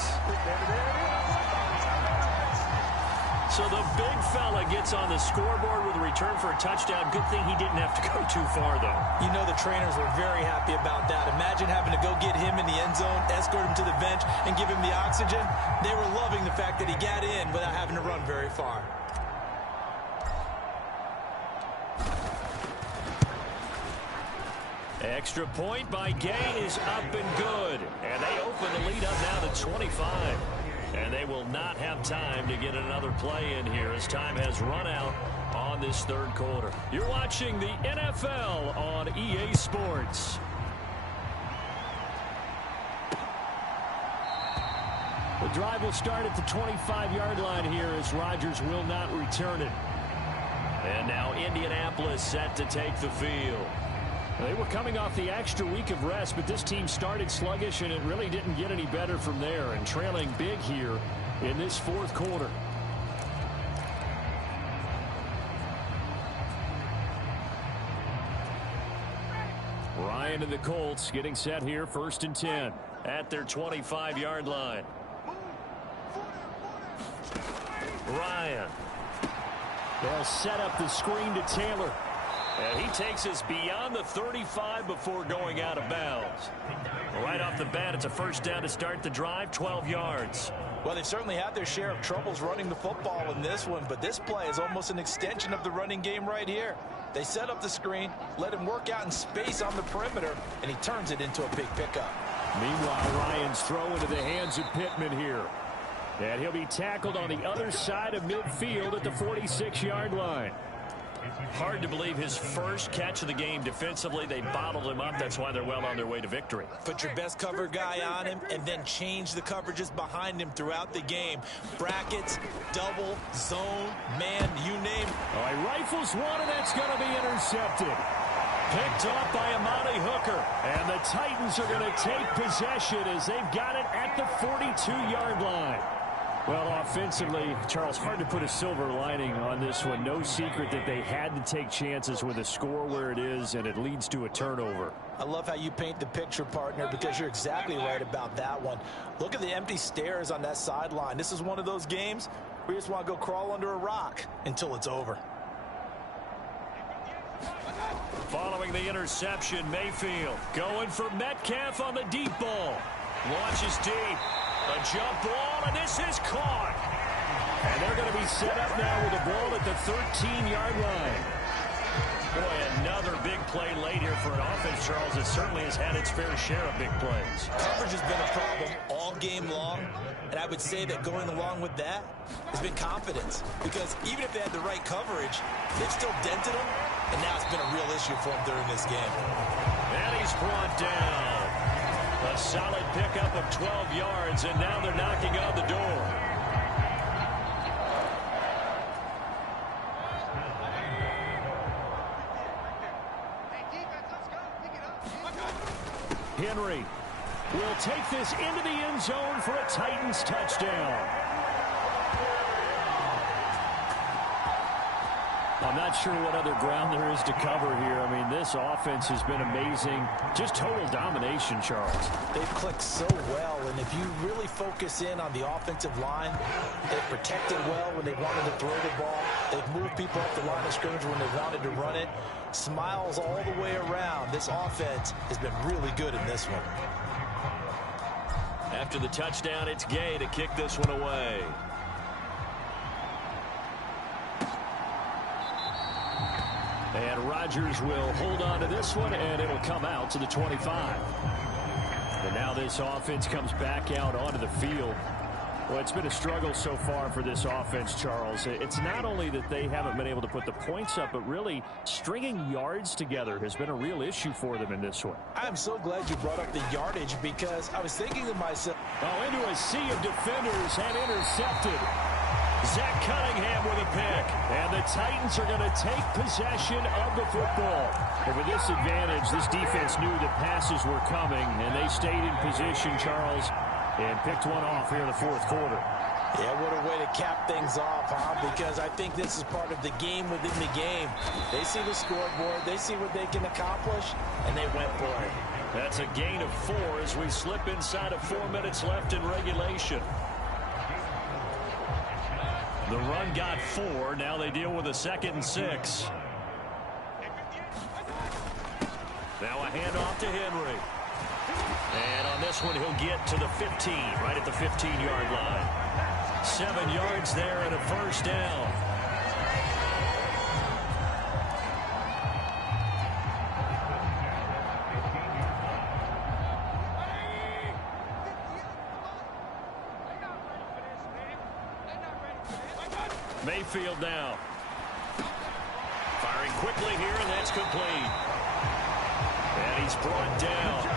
So the big fella gets on the scoreboard with a return for a touchdown. Good thing he didn't have to go too far, though. You know the trainers were very happy about that. Imagine having to go get him in the end zone, escort him to the bench, and give him the oxygen. They were loving the fact that he got in without having to run very far. Extra point by Gay is up and good. And they open the lead up now to 25. And they will not have time to get another play in here as time has run out on this 3rd quarter. You're watching the NFL on EA Sports. The drive will start at the 25-yard line here as Rodgers will not return it. And now Indianapolis set to take the field. They were coming off the extra week of rest, but this team started sluggish, and it really didn't get any better from there, and trailing big here in this 4th quarter. Ryan and the Colts getting set here, 1st and 10 at their 25-yard line. Ryan. They'll set up the screen to Taylor. And he takes us beyond the 35 before going out of bounds. Right off the bat, it's a 1st down to start the drive, 12 yards. Well, they've certainly had their share of troubles running the football in this one, but this play is almost an extension of the running game right here. They set up the screen, let him work out in space on the perimeter, and he turns it into a big pickup. Meanwhile, Ryan's throw into the hands of Pittman here. And he'll be tackled on the other side of midfield at the 46-yard line. Hard to believe his first catch of the game defensively. They bottled him up. That's why they're well on their way to victory. Put your best cover guy on him and then change the coverages behind him throughout the game. Brackets, double, zone, man, you name it. All right, rifles one, and that's going to be intercepted. Picked off by Amani Hooker. And the Titans are going to take possession as they've got it at the 42-yard line. Well, offensively, Charles, hard to put a silver lining on this one. No secret that they had to take chances with a score where it is, and it leads to a turnover. I love how you paint the picture, partner, because you're exactly right about that one. Look at the empty stairs on that sideline. This is one of those games where you just want to go crawl under a rock until it's over. Following the interception, Mayfield going for Metcalf on the deep ball. Launches deep. A jump ball, and this is caught. And they're going to be set up now with a ball at the 13-yard line. Boy, another big play late here for an offense, Charles, that certainly has had its fair share of big plays. Coverage has been a problem all game long, and I would say that going along with that has been confidence. Because even if they had the right coverage, they've still dented them, and now it's been a real issue for them during this game. And he's brought down. A solid pickup of 12 yards, and now they're knocking on the door. Henry will take this into the end zone for a Titans touchdown. I'm not sure what other ground there is to cover here. I mean, this offense has been amazing. Just total domination, Charles. They've clicked so well, and if you really focus in on the offensive line, they've protected well when they wanted to throw the ball. They've moved people off the line of scrimmage when they wanted to run it. Smiles all the way around. This offense has been really good in this one. After the touchdown, it's Gay to kick this one away. And Rodgers will hold on to this one, and it'll come out to the 25. And now this offense comes back out onto the field. Well, it's been a struggle so far for this offense, Charles. It's not only that they haven't been able to put the points up, but really stringing yards together has been a real issue for them in this one. I'm so glad you brought up the yardage, because I was thinking to myself, oh, into a sea of defenders and intercepted. Zach Cunningham with a pick. And the Titans are going to take possession of the football. And with this advantage, this defense knew that passes were coming, and they stayed in position, Charles, and picked one off here in the fourth quarter. Yeah, what a way to cap things off, huh? Because I think this is part of the game within the game. They see the scoreboard, they see what they can accomplish, and they went for it. That's a gain of 4 as we slip inside of 4 minutes left in regulation. The run got 4. Now they deal with a 2nd and 6. Now a handoff to Henry. And on this one, he'll get to the 15, right at the 15-yard line. 7 yards there and a first down. Mayfield now. Firing quickly here, and that's complete. And he's brought down.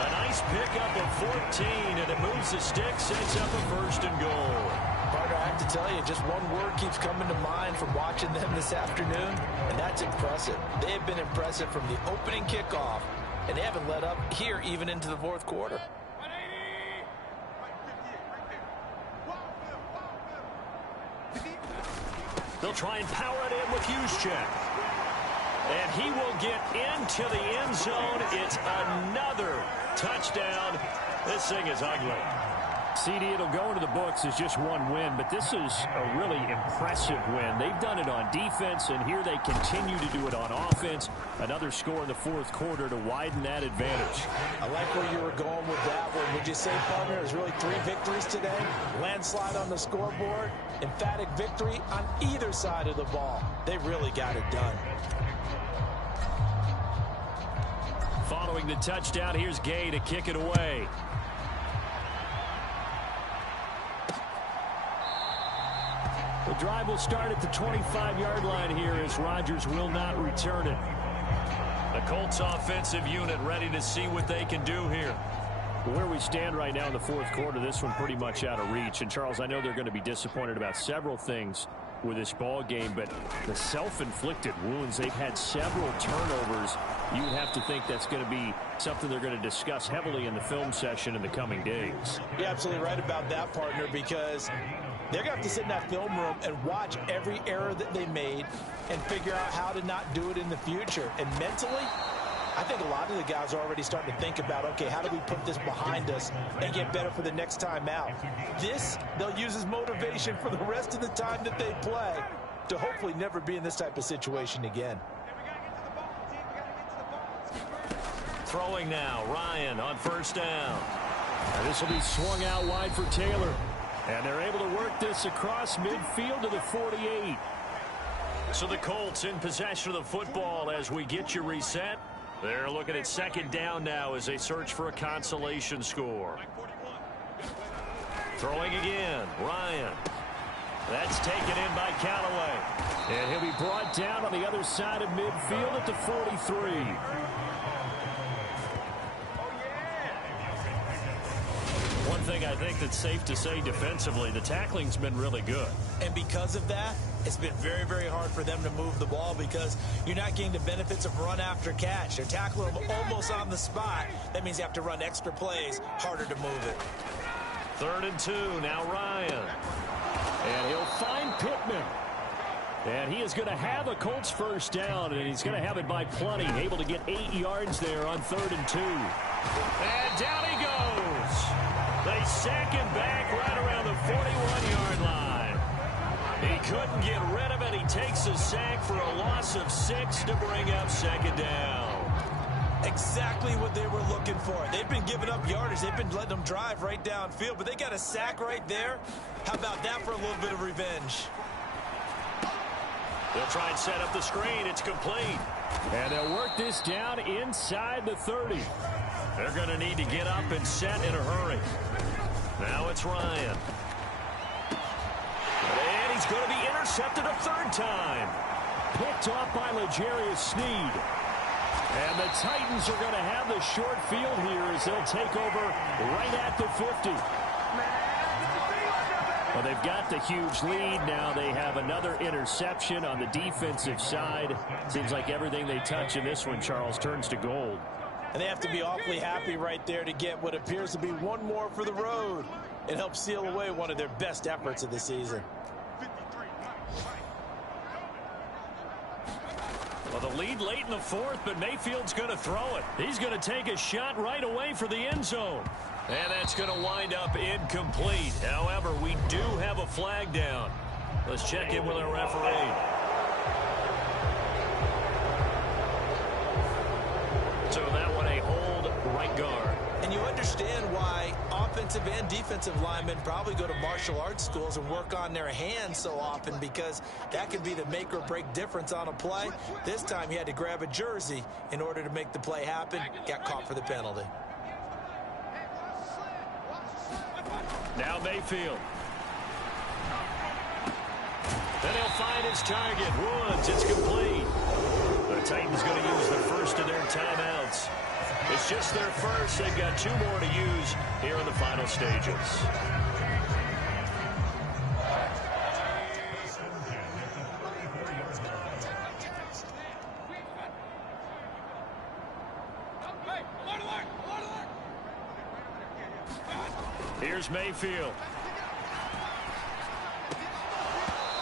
A nice pickup of 14, and it moves the stick, sets up a 1st and goal. Partner, I have to tell you, just one word keeps coming to mind from watching them this afternoon, and that's impressive. They have been impressive from the opening kickoff, and they haven't let up here even into the fourth quarter. They'll try and power it in with Juszczyk. And he will get into the end zone. It's another touchdown. This thing is ugly. CD, it'll go into the books as just one win, but this is a really impressive win. They've done it on defense, and here they continue to do it on offense. Another score in the fourth quarter to widen that advantage. I like where you were going with that one. Would you say, partner, there's really 3 victories today? Landslide on the scoreboard, emphatic victory on either side of the ball. They really got it done. Following the touchdown, here's Gay to kick it away. The drive will start at the 25-yard line here as Rodgers will not return it. The Colts offensive unit ready to see what they can do here. Where we stand right now in the fourth quarter, this one pretty much out of reach. And, Charles, I know they're going to be disappointed about several things with this ball game, but the self-inflicted wounds, they've had several turnovers. You would have to think that's going to be something they're going to discuss heavily in the film session in the coming days. You're absolutely right about that, partner, because they're going to have to sit in that film room and watch every error that they made and figure out how to not do it in the future. And mentally, I think a lot of the guys are already starting to think about, okay, how do we put this behind us and get better for the next time out? This, they'll use as motivation for the rest of the time that they play to hopefully never be in this type of situation again. Throwing now, Ryan on first down. And this will be swung out wide for Taylor. And they're able to work this across midfield to the 48. So the Colts in possession of the football as we get you reset. They're looking at second down now as they search for a consolation score. Throwing again, Ryan. That's taken in by Callaway. And he'll be brought down on the other side of midfield at the 43. One thing I think that's safe to say defensively, the tackling's been really good. And because of that, it's been very, very hard for them to move the ball because you're not getting the benefits of run after catch. They're tackling them almost on the spot. That means you have to run extra plays, harder to move it. 3rd and 2, now Ryan. And he'll find Pittman. And he is going to have a Colts first down, and he's going to have it by plenty. Able to get 8 yards there on 3rd and 2. And down he goes. They sack him back right around the 41-yard line. He couldn't get rid of it. He takes a sack for a loss of 6 to bring up second down. Exactly what they were looking for. They've been giving up yardage. They've been letting them drive right downfield, but they got a sack right there. How about that for a little bit of revenge? They'll try and set up the screen. It's complete. And they'll work this down inside the 30. They're going to need to get up and set in a hurry. Now it's Ryan. And he's going to be intercepted a 3rd time. Picked off by L'Jarius Sneed. And the Titans are going to have the short field here as they'll take over right at the 50. Well, they've got the huge lead. Now they have another interception on the defensive side. Seems like everything they touch in this one, Charles, turns to gold. And they have to be awfully happy right there to get what appears to be one more for the road. It helps seal away one of their best efforts of the season. Well, the lead late in the 4th, but Mayfield's going to throw it. He's going to take a shot right away for the end zone. And that's going to wind up incomplete. However, we do have a flag down. Let's check in with our referee. So that one a hold right guard. And you understand why offensive and defensive linemen probably go to martial arts schools and work on their hands so often, because that could be the make or break difference on a play. This time he had to grab a jersey in order to make the play happen. Got caught for the penalty. Now Mayfield. Then he'll find his target. Woods, it's complete. The Titans going to use the first of their timeouts. It's just their first. They've got 2 more to use here in the final stages. Here's Mayfield.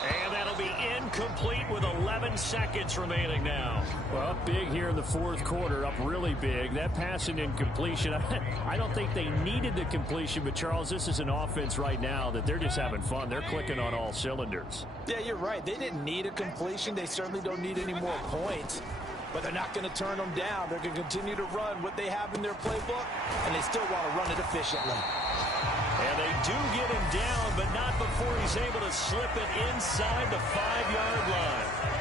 And that'll That'll be incomplete with 11 seconds remaining now. Well, up big here in the fourth quarter, up really big. That pass and incompletion, I don't think they needed the completion, but Charles, this is an offense right now that they're just having fun. They're clicking on all cylinders. Yeah, you're right. They didn't need a completion. They certainly don't need any more points. But they're not going to turn them down. They're going to continue to run what they have in their playbook, and they still want to run it efficiently. And they do get him down, but not before he's able to slip it inside the 5-yard line.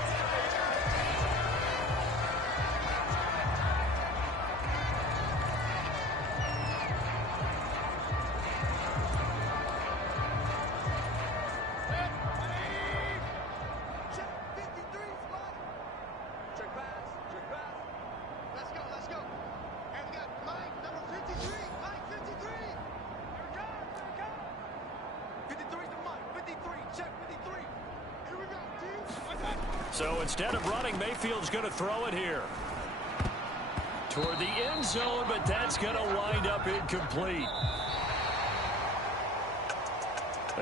So instead of running, Mayfield's going to throw it here toward the end zone, but that's going to wind up incomplete.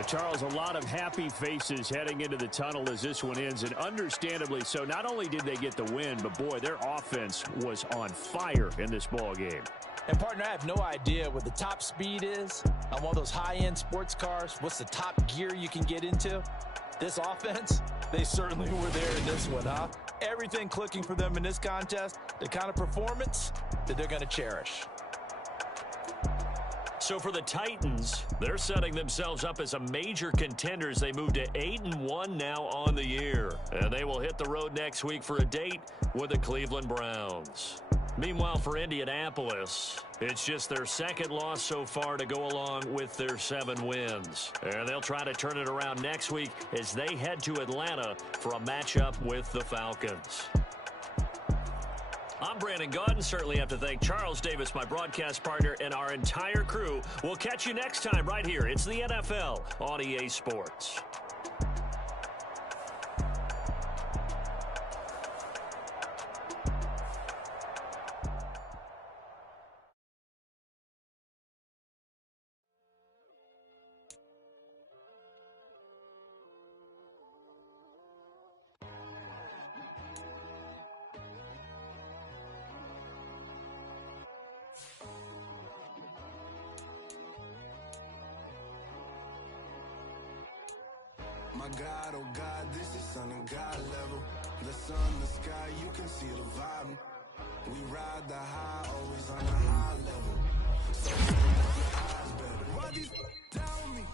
Charles, a lot of happy faces heading into the tunnel as this one ends, and understandably so. Not only did they get the win, but boy, their offense was on fire in this ball game. And partner, I have no idea what the top speed is on one of those high-end sports cars. What's the top gear you can get into? This offense, they certainly were there in this one, huh? Everything clicking for them in this contest, the kind of performance that they're going to cherish. So for the Titans, they're setting themselves up as a major contender as they move to 8-1 now on the year. And they will hit the road next week for a date with the Cleveland Browns. Meanwhile, for Indianapolis, it's just their second loss so far to go along with their 7 wins. And they'll try to turn it around next week as they head to Atlanta for a matchup with the Falcons. I'm Brandon Gaudin. Certainly have to thank Charles Davis, my broadcast partner, and our entire crew. We'll catch you next time right here. It's the NFL on EA Sports. My God, oh God, this is Son of God level. The sun, the sky, you can see the vibe. We ride the high, always on a high level. So your eyes better. Why these tell me?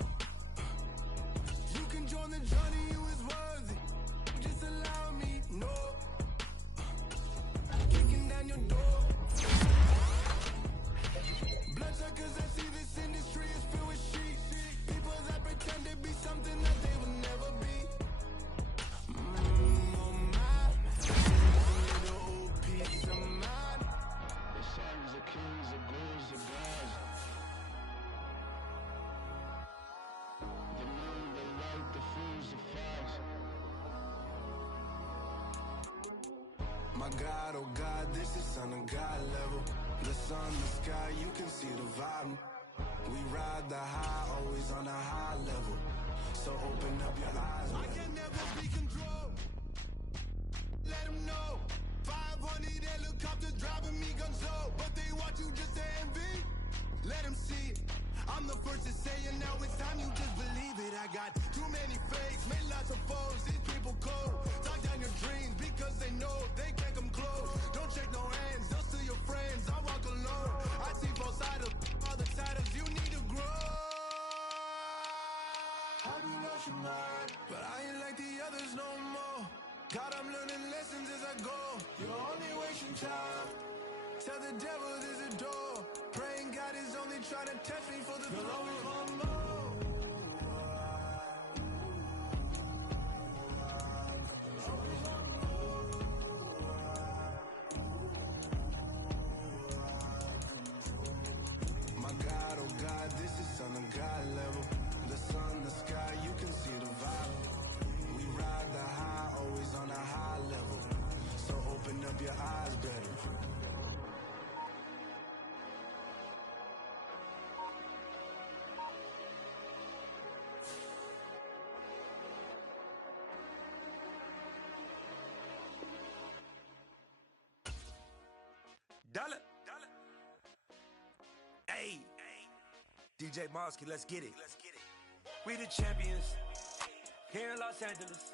You can join the journey, you is worthy. Just allow me, no. Kicking down your door. Bloodsuckers that see this industry is filled with sheep. People that pretend to be something that they will never be. Oh my, little old piece of mine. The sons of kings, the ghouls, the gods. The moon, the light, the fools, the facts. My God, oh God, this is Son of God level. The sun, the sky, you can see the vibe. We ride the high, always on a high level. So open up your eyes. I can never be controlled. Let them know. 500 helicopters driving me gunso. But they want you just to envy. Let them see it. I'm the first to say it. Now it's time you just believe it. I got too many fakes, made lots of foes. These people cold. Talk down your dreams because they know they can't come close. Don't shake no hands, they'll steal your friends. I walk alone. I see both sides of all the titles. You need to grow. Have you lost your mind? But I ain't like the others no more. God, I'm learning lessons as I go. You're only wasting time. Tell the devil there's a door. Praying God is only trying to test me for the glory of more. My God, oh God, this is Son of God level. The sun, the sky, you can see the vibe. We ride the high, always on a high level. So open up your eyes better. Dollar. Hey, DJ Mosky, let's get it. We the champions here in Los Angeles.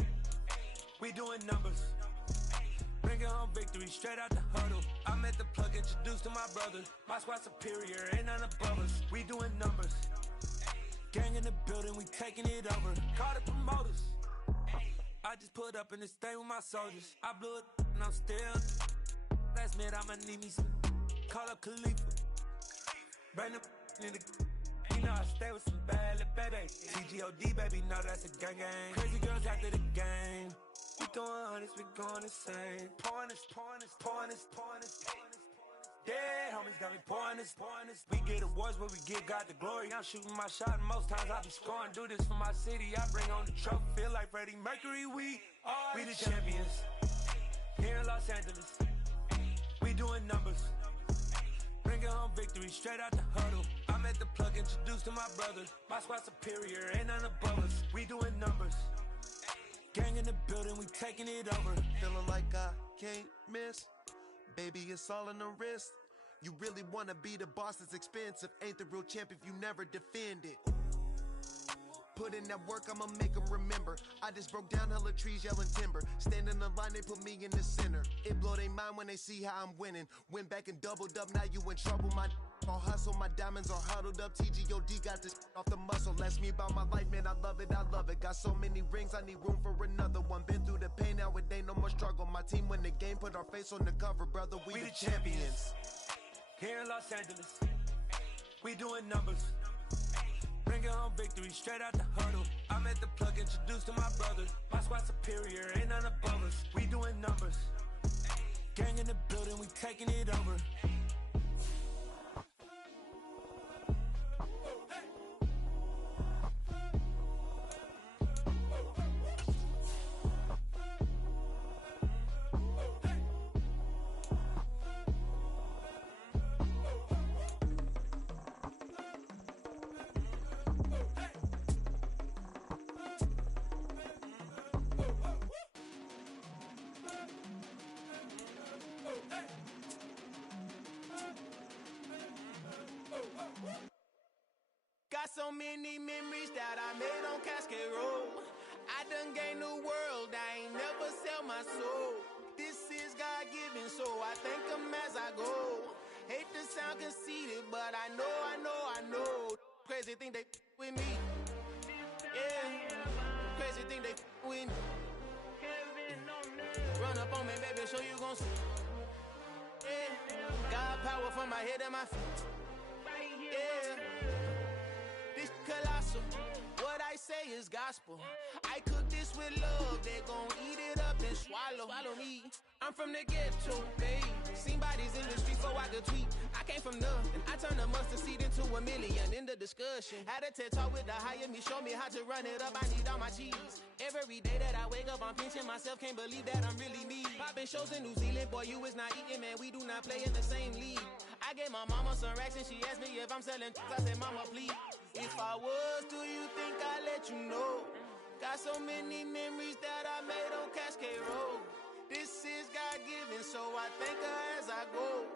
We doing numbers. Bringing home victory straight out the huddle. I'm at the plug, introduced to my brothers. My squad superior, ain't none above us. We doing numbers. Gang in the building, we taking it over. Call the promoters. I just put up in this thing with my soldiers. I blew it and I'm still. Last minute I'ma need me some. Call up Khalifa. Bring them in the. You know I stay with some bad little baby. TGOD baby, know that's a gang gang. Crazy girls after the game. We doing honest, we going insane. Pouring this. Yeah, homies got me pouring this. We get awards where we give God the glory. I'm shooting my shot and most times I be scoring. Do this for my city, I bring on the trophy. Feel like Freddie Mercury, we the champions here in Los Angeles. We doing numbers. Bringing home victory straight out the huddle. I'm at the plug, introduced to my brothers. My squad superior, ain't none above us. We doing numbers. Gang in the building, we taking it over. Feeling like I can't miss. Baby, it's all in the wrist. You really wanna be the boss, it's expensive. Ain't the real champ if you never defend it. Put in that work, I'ma make them remember. I just broke down hella trees, yelling timber. Stand in the line, they put me in the center. It blow their mind when they see how I'm winning. Went back and doubled up, now you in trouble. My all hustle, my diamonds are huddled up. TGOD got this off the muscle. Ask me about my life, man, I love it. Got so many rings, I need room for another one. Been through the pain, now it ain't no more struggle. My team win the game, put our face on the cover, brother. We the champions. Here in Los Angeles, we doing numbers. Bringing home victory straight out the huddle. I'm at the plug, introduced to my brothers. My squad superior, ain't none above us. We doing numbers. Gang in the building, we taking it over. Got so many memories that I made on Cascade Road. I done gained the world, I ain't never sell my soul. This is God-given, so I thank him as I go. Hate to sound conceited, but I know. Crazy thing they with me. Yeah, crazy thing they with me. Run up on me, baby, so you gon' see. Yeah, God power from my head and my feet. Yeah. Colossal. What I say is gospel. I cook this with love. They gon' eat it up and swallow me. I'm from the ghetto, babe. Seen bodies in the street before I could tweet. I came from nothing. I turned a mustard seed into a million in the discussion. Had a TED talk with the higher me, show me how to run it up. I need all my cheese. Every day that I wake up, I'm pinching myself. Can't believe that I'm really me. Popping shows in New Zealand, boy, you is not eating, man. We do not play in the same league. I gave my mama some racks and she asked me if I'm selling. I said, mama, please. If I was, do you think I'd let you know? Got so many memories that I made on Cascade Road. This is God-given, so I thank her as I go.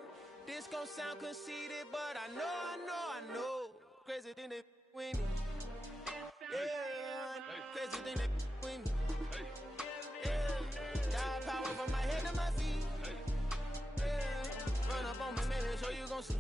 This gon' sound conceited, but I know. Crazy thing they with me. Yeah, crazy thing they with me. Yeah, God power from my head to my feet. Yeah, run up on me, maybe, so you gon' see.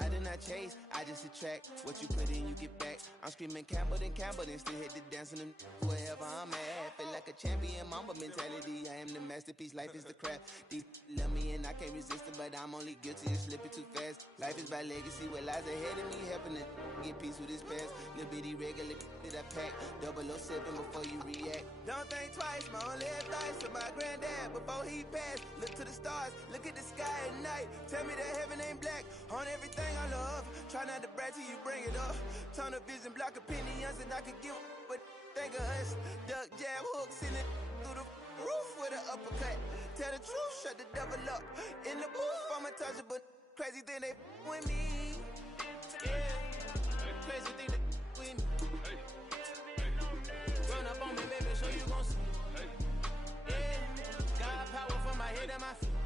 I did not chase, I just attract. What you put in, you get back. I'm screaming Campbell, then still hit the dancing and wherever I'm at. Feel like a champion, mamba mentality. I am the masterpiece, life is the craft. These love me and I can't resist it, but I'm only guilty of slipping too fast. Life is by legacy, what lies ahead of me, helping to get peace with this past. Little bitty regular that I pack, 007 before you react. Don't think twice, my only advice to my granddad before he passed. Look to the stars, look at the sky at night. Tell me that heaven ain't black on everything I love. Try not to brag till you bring it up. Tunnel vision, block opinions, and I could give but think of us. Duck, jab, hooks in it through the roof with an uppercut. Tell the truth, shut the devil up. In the booth, I'm untouchable. Crazy thing they with me. Yeah, crazy thing they with me. Run up on me, baby, so you gon' see. Yeah, God power from my head. at my feet.